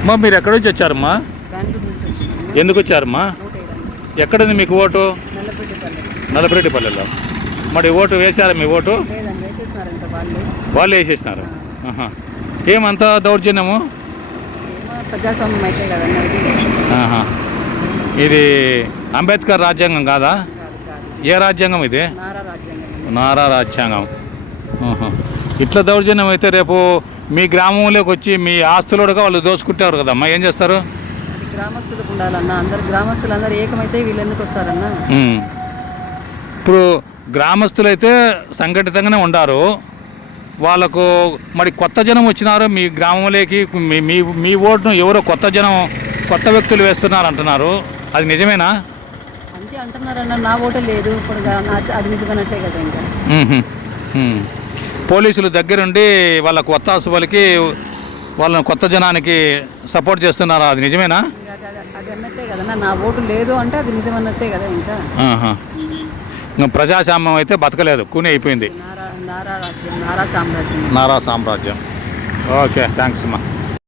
అమ్మా మీరు ఎక్కడి నుంచి వచ్చారమ్మా? ఎందుకు వచ్చారమ్మా? ఎక్కడుంది మీకు ఓటు? నలపరెడ్డిపల్లెలో మరి ఓటు వేశారా మీ ఓటు? వాళ్ళు. వేసేసినారు. ఏమంత దౌర్జన్యము. ఇది అంబేద్కర్ రాజ్యాంగం కాదా? ఏ రాజ్యాంగం ఇది? నారా రాజ్యాంగం. ఇట్లా దౌర్జన్యం అయితే రేపు మీ గ్రామంలోకి వచ్చి మీ ఆస్తులుగా వాళ్ళు దోచుకుంటారు కదమ్మా. ఏం చేస్తారు? గ్రామస్తులకు ఉండాలన్న అందరు గ్రామస్తులు అందరు ఏకమైతే వీళ్ళు ఎందుకు వస్తారన్న. ఇప్పుడు గ్రామస్తులైతే సంఘటితంగానే ఉండారు. వాళ్ళకు మరి కొత్త జనం వచ్చినారు మీ గ్రామంలోకి మీ మీ మీ ఓటును ఎవరో కొత్త జనం కొత్త వ్యక్తులు వేస్తున్నారు అంటున్నారు. అది నిజమేనా? అంతే అంటున్నారన్న నా ఓటే లేదు. ఇప్పుడు అది నిజమైనట్టే కదా ఇంకా. పోలీసులు దగ్గరుండి వాళ్ళ కొత్త అసుబలికి వాళ్ళని కొత్త జనానికి సపోర్ట్ చేస్తున్నారా? అది నిజమేనా? అది- అన్నట్టే నా ఓటు లేదు అంటే అది నిజమన్నట్టే కదా ఇంకా. ఇంకా ప్రజాస్వామ్యం అయితే బతకలేదు కూని అయిపోయింది. నారా సామ్రాజ్యం. నారా సామ్రాజ్యం. ఓకే థ్యాంక్స్ అమ్మా.